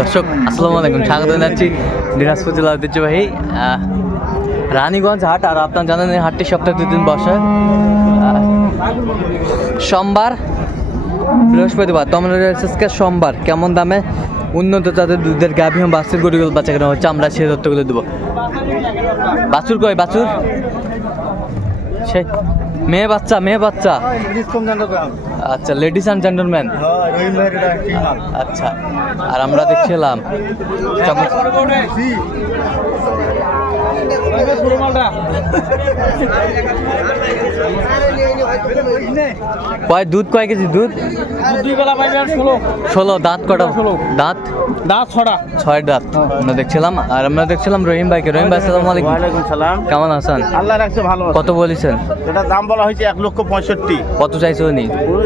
দর্শক, আসসালামু আলাইকুম, স্বাগত জানাচ্ছি দিনাজপুর জেলা ঐতিহ্যবাহী রানীগঞ্জ হাট। আর আপনার জানেন এই হাটটি সপ্তাহে দুদিন বসে। সোমবার, বৃহস্পতিবার তমরাজকে সোমবার। কেমন দামে উন্নত জাতের দুধের গাভী এবং বাছুর গরুগুলো বাচ্চা কেনা হচ্ছে, আমরা সেই তথ্যগুলো দেবো। বাছুর কয় বাছুর? সেই। মেয়ে বাচ্চা মেয়ে বাচ্চা আচ্ছা লেডিস অ্যান্ড জেন্টলম্যান আচ্ছা আর আমরা দেখছিলাম কয় দুধ কয় কেজি দুধ? দুই বেলা পাইবেন ষোলো। ষোলো দাঁত কটা? ষোলো। দাঁত? দাঁত ছড়া ছয় দাঁত। আমরা দেখছিলাম আর আমরা দেখছিলাম রহিম ভাইকে। রহিম ভাই আসসালামু আলাইকুম। ওয়ালাইকুম সালাম। কেমন আছেন? আল্লাহ রাখছে ভালো কত বলেছেন? এটা দাম বলা হয়েছে এক লক্ষ পঁয়ষট্টি। কত চাইছে উনি? পুরো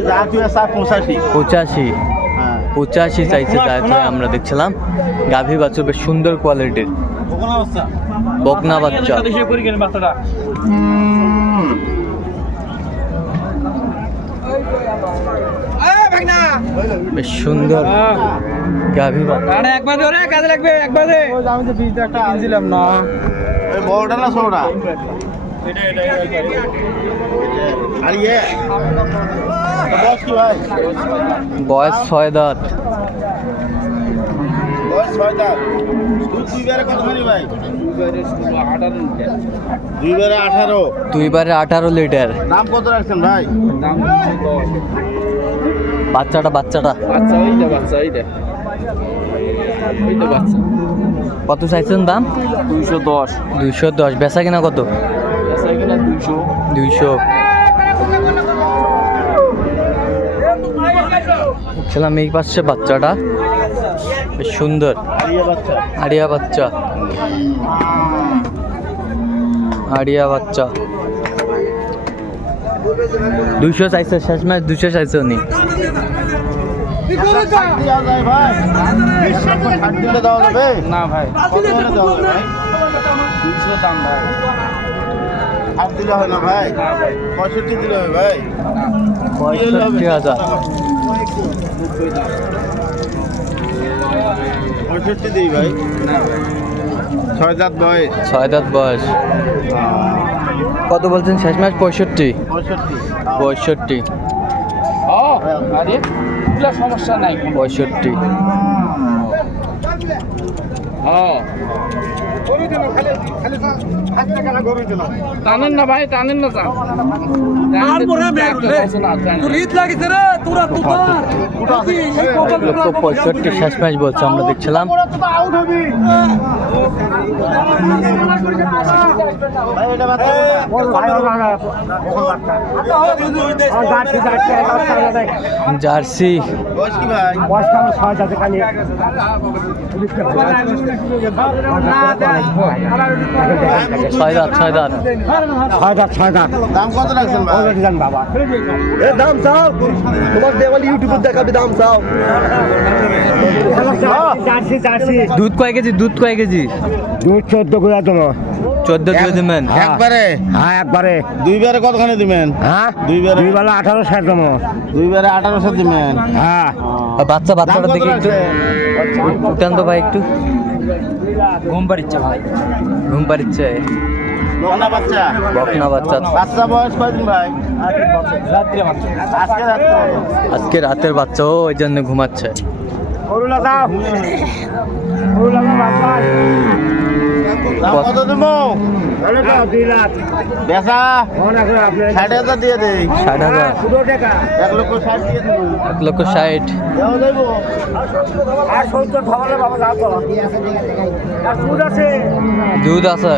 পঁচাশি। পঁচাশি। হ্যাঁ। পঁচাশি চাইছে আমরা দেখছিলাম। গাভী বাছুর বেশ সুন্দর কোয়ালিটির বকনা বাচ্চা দেশে করে কেন বাচ্চাটা। বেশ সুন্দর। গাভী বাচ্চা একবার ধরে কাজে লাগবে একবার আমি তো একটা কিনছিলাম না বড়টা না ছোটটা? আর ইয়ে। তো বয়স কি ভাই? বয়স ছয় দাঁত। বয়স ছয় দাঁত দুধ দুই বারে কতখানি ভাই? দুই বারে আঠারো। দুইবারে আঠারো লিটার। দাম কত রাখছেন ভাই? বাচ্চাটা বাচ্চাটা। বাচ্চা বাচ্চা বাচ্চা। কত চাইছেন দাম? দুইশো দশ। দুইশো দশ। বেচা কিনা কত? সাইকেল দুইশো। দুইশো। ছিলাম এই পাশে বাচ্চাটা। বেশ সুন্দর। আড়িয়া বাচ্চা। আড়িয়া বাচ্চা। দুইশো চাইছে শেষ ম্যাচ দুইশো চাইছে উনি। ভাই না ভাই ভাই দাম ভাই ষাট দিলে হয় না ভাই না ভাই। পঁয়ষট্টি দিলে হবে ভাই। পঁয়ষট্টি হাজার। পঁয়ষট্টি দিই ভাই। ছয় দাঁত বয়স। ছয় দাঁত বয়স। কত বলছেন? শেষ মাস পঁয়ষট্টি। পঁয়ষট্টি। সমস্যা নাই পঁয়ষট্টি। হ্যাঁ টানেন না ভাই টানেন না পঁয়ষট্টি শেষ ম্যাচ বলছে আমরা দেখছিলাম। ভাই? এটা ছয় দাঁত ছয় দাঁত দাম কত রাখছেন ভাই দাম চাও তোমার দেওয়ালি ইউটিউবে দেখাবে দাম চাও চারশি চারশি দুধ কয় কেজি? দুধ কয় কেজি? দুধ চোদ্দ করে তোমার চোদ্দ দিয়ে দেবেন একবারে? হ্যাঁ একবারে। দুইবারে কতখানি দিবেন? হ্যাঁ দুইবারে দুই বেলা আঠারো ষাট তোমার দুইবারে আঠারোশো দিবেন? হ্যাঁ। আর বাচ্চা বাচ্চাটা দেখি একটু। উঠান তো ভাই একটু। ঘুম পাড়িচ্ছে ভাই। ঘুম পাড়িচ্ছে। বকনা বাচ্চা। বকনা বাচ্চা। বাচ্চা বয়স কয়দিন ভাই? রাত্রে আজকে রাত্রে। আজকে রাতের বাচ্চাও ওই জন্য ঘুমাচ্ছে। কত দেবো? বেচা? ষাট হাজার দিয়ে দেই ষাট হাজার। এক লক্ষ ষাট দিয়ে দেবো। এক লক্ষ ষাট। দুধ আছে?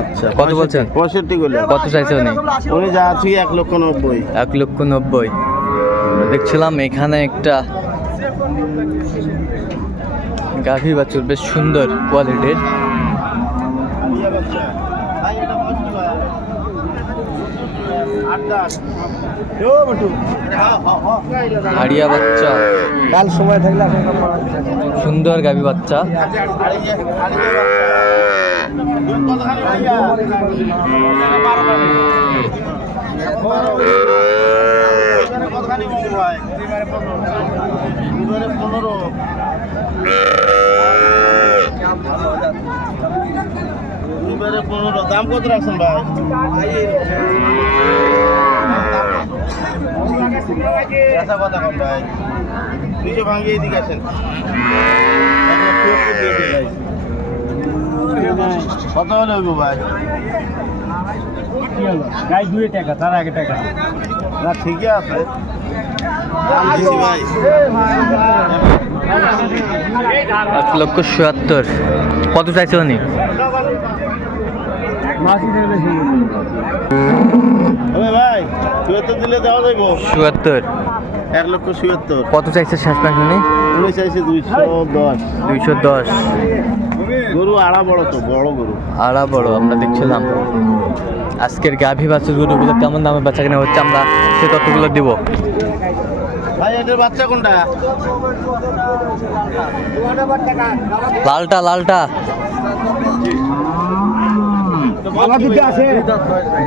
আচ্ছা কত বলছেন? পঁয়ষট্টি করলে কত চাইছে উনি? উনি যা তুই এক লক্ষ নব্বই। এক লক্ষ নব্বই। দেখছিলাম এখানে একটা গাভী বাছুর বেশ সুন্দর কোয়ালিটির হাড়িয়া বাচ্চা। কাল সময় থাকলে সুন্দর গাভী বাচ্চা। কতখানি দুবারে পনেরো। দুবারে পনেরো। দাম কত রাখছেন ভাই? কথা কম ভাই। দুইশো ভাঙিয়ে এদিকে আসেন। কত হলে হইব ভাই? গাই দুই টাকা তার আগে টাকা। না ঠিকই আছে। এক লক্ষ চুয়াত্তর কত চাইছে উনি? চুয়াত্তর এক লক্ষ চুয়াত্তর কত চাইছে শেষ মাস উনি? উনি চাইছে দুইশো দশ। দুইশো দশ। গরু আড়া বড় তো বড় গরু। আড়া বড় আমরা দেখছিলাম। আজকের গাভী বাছুর গরুগুলো কেমন দামে বেচা কেনা হচ্ছে আমরা সে তথ্যগুলো দিব। ভাই এটার বাচ্চা কোনটা? লালটা লালটা।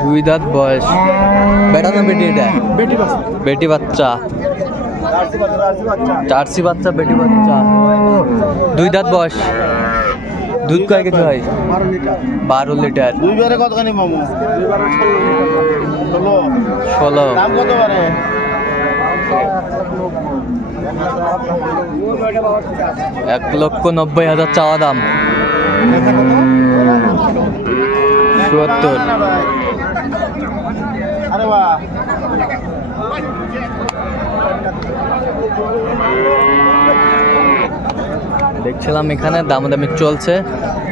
দুই দাঁত বয়স। বেটা না বেটি এটা? বেটি বাচ্চা। জার্সি বাচ্চা বেটি বাচ্চা। দুই দাঁত বয়স। দুধ কয় কেজি হয়? বারো লিটার। দুইবারে কতখানি মামু? ষোলো। দাম কত পারে এক লক্ষ নব্বই হাজার চাওয়া দাম। চুয়াত্তর দেখছিলাম এখানে দামাদামি চলছে।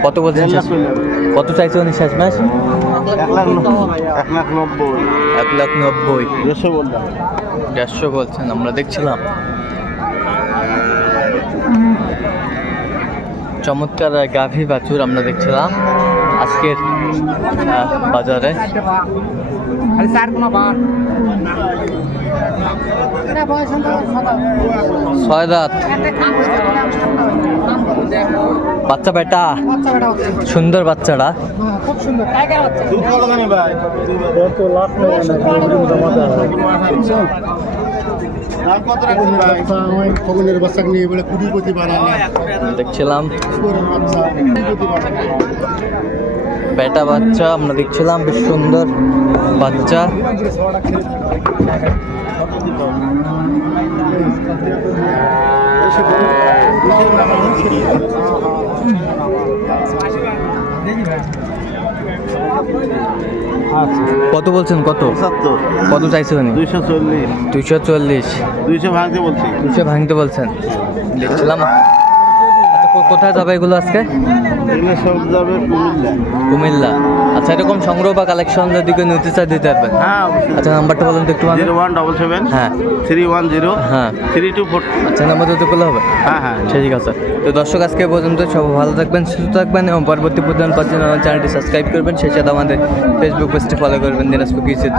কত বলছেন কত চাইছে উনি শেষ মাস এক লাখ এক লাখ নব্বই। এক লাখ নব্বই দেড়শো বললাম দেড়শো বলছেন আমরা দেখছিলাম। চমৎকার গাভী বাছুর আমরা দেখছিলাম। আজকের বাজারে। ছয় দাঁত। বাচ্চা বেটা? সুন্দর বাচ্চাটা। খুব সুন্দর। টাইগার বাচ্চা দেখছিলাম বেটা বাচ্চা আমরা দেখছিলাম বেশ সুন্দর বাচ্চা। কত বলছেন? কত? কত চাইছে উনি? দুইশো চল্লিশ। দুইশো চল্লিশ। দুইশো ভাঙতে বলছি। দুশো ভাঙতে বলছেন। দেখছিলাম। কোথায় যাবে এগুলো আজকে? সব যাবে কুমিল্লা। কুমিল্লা। আচ্ছা এরকম সংগ্রহ বা কালেকশন যদি কেউ নিতে চায় দিতে পারবেন হ্যাঁ আচ্ছা নাম্বারটা বলুন তো একটু। জিরো ওয়ান ডবল সেভেন হ্যাঁ। থ্রি ওয়ান জিরো হ্যাঁ। Three two four. আচ্ছা নাম্বার তো করলে হবে? হ্যাঁ হ্যাঁ ঠিক আছে। তো দর্শক আজকে পর্যন্ত সব ভালো থাকবেন সুস্থ থাকবেন এবং পরবর্তী প্রদান পাচ্ছেন আমার চ্যানেলটি সাবস্ক্রাইব করবেন। সেই সাথে আমাদের ফেসবুক পেজটি ফলো করবেন দিনাজপুর কৃষি